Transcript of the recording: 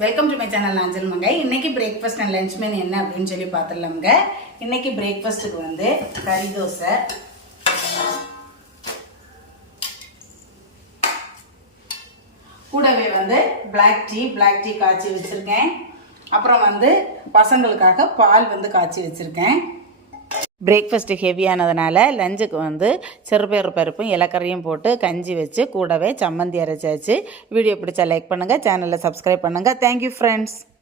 Welcome to my channel நாஞ்சல் மங்கை. இன்னைக்கு breakfast and lunch menu என்ன அப்படின்னு சொல்லி பார்த்துடலாமுங்க. இன்னைக்கு பிரேக்ஃபாஸ்ட்டுக்கு வந்து கறி தோசை, கூடவே வந்து பிளாக் டீ காய்ச்சி வச்சுருக்கேன். அப்புறம் வந்து பசங்களுக்காக பால் வந்து காய்ச்சி வச்சுருக்கேன். பிரேக்ஃபாஸ்ட்டு ஹெவியானதுனால லஞ்சுக்கு வந்து சிறுபயிறு பருப்பும் இலக்கரையும் போட்டு கஞ்சி வச்சு கூடவே சம்மந்தி அரைச்சாச்சு. வீடியோ பிடிச்சா லைக் பண்ணுங்கள், சேனலை சப்ஸ்கிரைப் பண்ணுங்கள். Thank you friends.